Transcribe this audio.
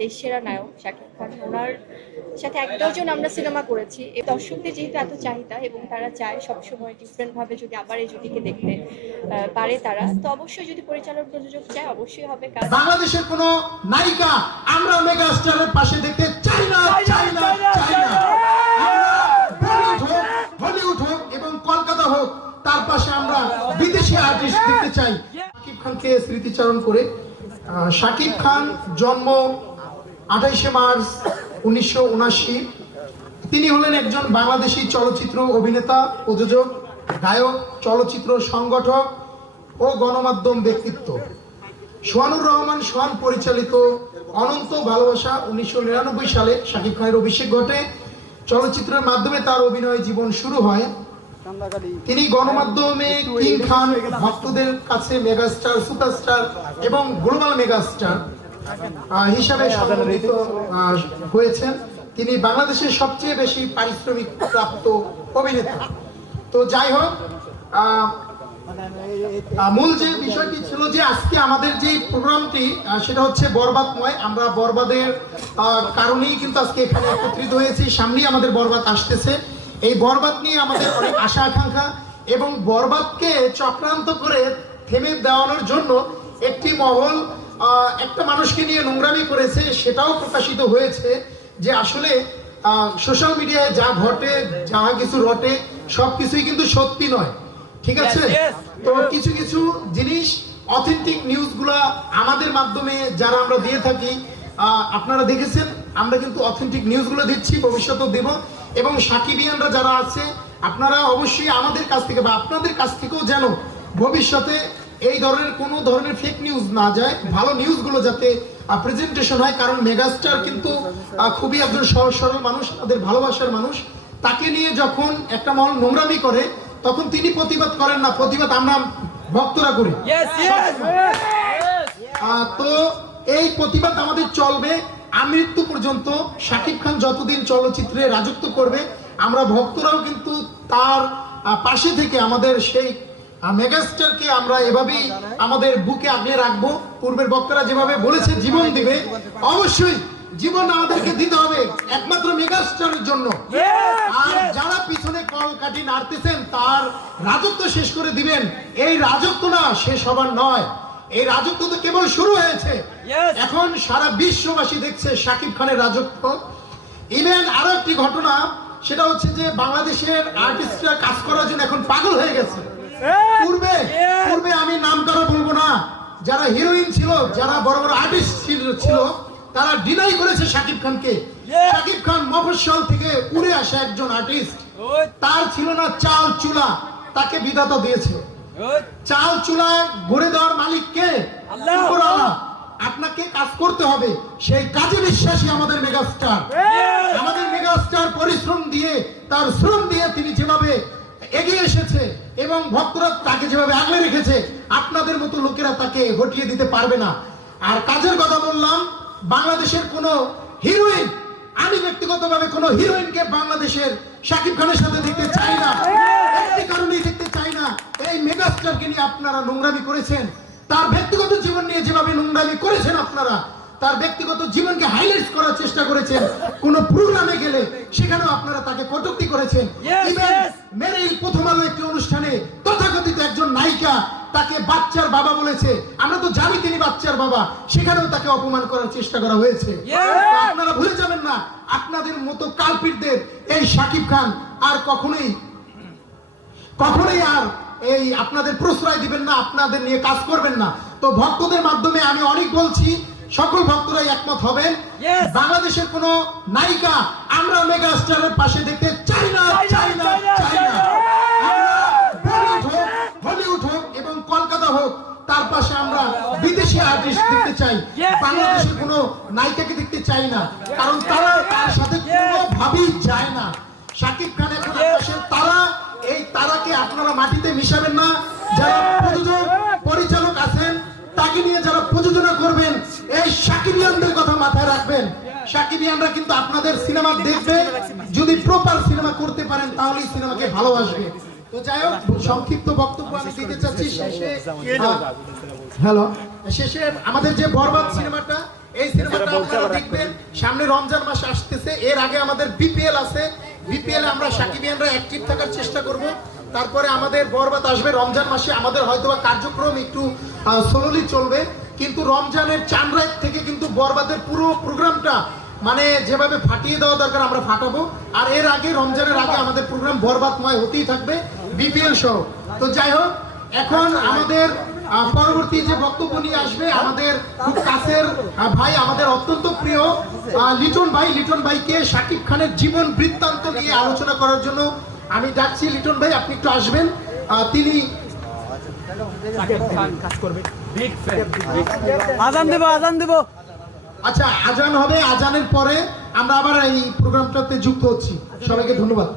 দেশসেরা নায়ক শাকিব খান, ওনার সাথে এক ডজন আমরা সিনেমা করেছি। এই দর্শকদের যেহেতু এত চাহিদা এবং তারা চায় সবসময় ডিফারেন্টভাবে যদি আবার এই জুটিকে দেখতে পারে তারা, তো অবশ্যই যদি পরিচালক প্রযোজক চায় অবশ্যই হবে কাজ। বাংলাদেশের কোন নায়িকা আমরা মেগা স্টারের পাশে দেখতে চাই না, চাই না, চাই না। হলিউড হোক এবং কলকাতা হোক, তার পাশে আমরা বিদেশি আর্টিস্ট দেখতে চাই। শাকিব খানকে স্মৃতিচারণ করে, শাকিব খান জন্ম 28শে মার্চ 1979। তিনি হলেন একজন বাংলাদেশি চলচ্চিত্র অভিনেতা, প্রযোজক, গায়ক, চলচ্চিত্র সংগঠক ও গণমাধ্যম ব্যক্তিত্ব। সোহানুর রহমান সোহান পরিচালিত অনন্ত ভালোবাসা 1999 সালে শাকিব খানের অভিষেক ঘটে। চলচ্চিত্রের মাধ্যমে তার অভিনয় জীবন শুরু হয়। তিনি গণমাধ্যমে কিং খান, ভক্তদের কাছে মেগাস্টার, সুপারস্টার এবং গ্লোবাল মেগাস্টার হিসাবে সম্মানিত হয়েছেন। তিনি বাংলাদেশের সবচেয়ে বেশি পারিশ্রমিক প্রাপ্ত অভিনেতা। তো যাই হোক, মূল যে বিষয়টি ছিল যে আজকে আমাদের যে প্রোগ্রামটি সেটা হচ্ছে বরবাদময়। আমরা বরবাদের কারণেই কিন্তু আজকে এখানে একত্রিত হয়েছি। সামনেই আমাদের বরবাদ আসতেছে। এই বরবাদ নিয়ে আমাদের অনেক আশা আকাঙ্ক্ষা, এবং বরবাদকে চক্রান্ত করে থেমে দেওয়ানোর জন্য একটি মহল একটা মানুষকে নিয়ে নোংরামি করেছে, সেটাও প্রকাশিত হয়েছে যে আসলে সোশ্যাল মিডিয়ায় যা ঘটে, যা কিছু রটে, সবকিছুই কিন্তু সত্যি নয়। ঠিক আছে? তো কিছু কিছু জিনিস, অথেন্টিক নিউজগুলা আমাদের মাধ্যমে যারা আমরা দিয়ে থাকি, আপনারা দেখেছেন আমরা কিন্তু অথেন্টিক নিউজগুলো দিচ্ছি, ভবিষ্যতেও দেব। এবং সাকিবিয়ানরা যারা আছে, আপনারা অবশ্যই আমাদের কাছ থেকে বা আপনাদের কাছ থেকেও যেন ভবিষ্যতে এই ধরনের কোনো ধরনের ফেক নিউজ না যায়, ভালো নিউজগুলো যাতে প্রেজেন্টেশন হয়। কারণ মেগাস্টার কিন্তু খুবই একজন সহজ সরল মানুষ, তাদের ভালোবাসার মানুষ। তাকে নিয়ে যখন একটা মহল নোংরামি করে, তখন তিনি প্রতিবাদ করেন না, প্রতিবাদ আমরা ভক্তরা করি। তো এই প্রতিবাদ আমাদের চলবে আমৃত্যু পর্যন্ত। শাকিব খান যতদিন চলচ্চিত্রে রাজত্ব করবে, আমরা ভক্তরাও কিন্তু তার পাশে থেকে আমাদের সেই মেগাস্টারকে আমরা এভাবেই আমাদের বুকে আগলে রাখবো। পূর্বের বক্তারা যেভাবে বলেছে জীবন দিবে, অবশ্যই জীবন আমাদেরকে দিতে হবে একমাত্র মেগাস্টারের জন্য। আর যারা পিছনে কলকাঠি নাড়তেছেন, তার রাজত্ব শেষ করে দিবেন। এই রাজত্ব না শেষ হবার নয়, এই রাজত্ব তো কেবল শুরু হয়েছে। এখন সারা বিশ্ববাসী দেখছে শাকিব খানের রাজত্ব। ইভেন আরো একটি ঘটনা, সেটা হচ্ছে যে বাংলাদেশের আর্টিস্টরা কাজ করার জন্য এখন পাগল হয়ে গেছে। পূর্বে আমি নাম তারা বলবো না, যারা হিরোইন ছিল, যারা বড় বড় আর্টিস্ট ছিল, তারা ডিনাই করেছে শাকিব খানকে। শাকিব খান মফস্বল থেকে উড়ে আসা একজন আর্টিস্ট, তার ছিল না চাল চুলা, তাকে বিধাতা দিয়েছে। চাল চুলা গড়ে দেওয়ার মালিক কে? আল্লাহ। আপনাকে কাজ করতে হবে, সেই কাজে বিশ্বাসী আমাদের মেগাস্টার। আমাদের মেগাস্টার পরিশ্রম দিয়ে, তার শ্রম দিয়ে তিনি যেভাবে এগিয়ে এসেছে এবং ভক্তরা তাকে যেভাবে আগলে রেখেছে, আপনাদের মতো লোকেরা তাকে হটিয়ে দিতে পারবে না। আর কাজের কথা বললাম, বাংলাদেশের কোন হিরোইন, আমি ব্যক্তিগতভাবে কোন হিরোইনকে বাংলাদেশের শাকিব খানের সাথে দেখতে চাই না। একটি কারণেই দেখতে চাই না, এই মেগাস্টারকে নিয়ে আপনারা নোংরামি করেছেন। তার ব্যক্তিগত জীবন নিয়ে যেভাবে নোংরামি করেছেন আপনারা, তার ব্যক্তিগত জীবনকে হাইলাইট করার চেষ্টা করেছেন। কোন প্রোগ্রামে গেলে সেখানেও আপনারা তাকে কটূক্তি করেছেন। মেরিল প্রথম আলো একটি অনুষ্ঠানে তথাকথিত একজন নায়িকা তাকে বাচ্চার বাবা বলেছে। আমরা তো জানি তিনি বাচ্চার বাবা, সেখানেও তাকে অপমান করার চেষ্টা করা হয়েছে। আপনারা ভুলে যাবেন না, আপনাদের মতো কালপিটদের এই শাকিব খান আর কখনোই আর এই আপনাদের প্রশ্রয় দিবেন না, আপনাদের নিয়ে কাজ করবেন না। তো ভক্তদের মাধ্যমে আমি অনেক বলছি, সকল ভক্তরাই একমত হবেন। বাংলাদেশের কোন নায়িকা আমরা মেগাস্টারের পাশে দেখতে চাই না, চাই না, চাই না। হলিউড হোক এবং কলকাতা হোক, তার পাশে আমরা বিদেশি আর্টিস্ট দেখতে চাই। বাংলাদেশের কোন নায়িকাকে দেখতে চাই না, কারণ তারা তার সাথে কোনোভাবেই যায় না। শাকিব খান এখন আকাশের তারা, এই তারাকে আপনারা মাটিতে মিশাবেন না। যারা প্রযোজক পরিচালক আছেন, তাকে নিয়ে যারা প্রযোজনা করবেন, এই সাকিবিয়ানদের কথা মাথায় রাখবেন। সাকিবিয়ানরা কিন্তু আপনাদের সিনেমা দেখবে, যদি প্রপার সিনেমা করতে পারেন তাহলেই সিনেমাকে ভালোবাসবে। তো যাই হোক, সংক্ষিপ্ত বক্তব্য আমি দিতে চাচ্ছি। শেষে আমাদের যে বরবাদ সিনেমাটা, এই সিনেমাটা আপনারা দেখবেন। সামনে রমজান মাস আসতেছে, এর আগে আমাদের বিপিএল আছে, বিপিএল এ আমরা সাকিবিয়ানরা অ্যাক্টিভ থাকার চেষ্টা করব। তারপরে আমাদের বরবাদ আসবে রমজান মাসে, আমাদের হয়তোবা কার্যক্রম একটু স্লোলি চলবে, কিন্তু রমজানের চাঁদ রাত থেকে কিন্তু বরবাদের পুরো প্রোগ্রামটা মানে যেভাবে ফাটিয়ে দেওয়া দরকার আমরা ফাটাবো। আর এর আগে রমজানের আগে আমাদের প্রোগ্রাম বরবাদময় হতেই থাকবে বিপিএল সহ। তো যাই হোক, এখন আমাদের পরবর্তী যে বক্তব্য নিয়ে আসবে আমাদের খুব কাছের ভাই, আমাদের অত্যন্ত প্রিয় লিটন ভাই। লিটন ভাইকে শাকিব খানের জীবন বৃত্তান্ত নিয়ে আলোচনা করার জন্য আমি ডাকছি। লিটন ভাই, আপনি একটু আসবেন। তিনি আজান দেব আচ্ছা, আজান হবে, আজানের পরে আমরা আবার এই প্রোগ্রামটাতে যুক্ত হচ্ছি। সবাইকে ধন্যবাদ।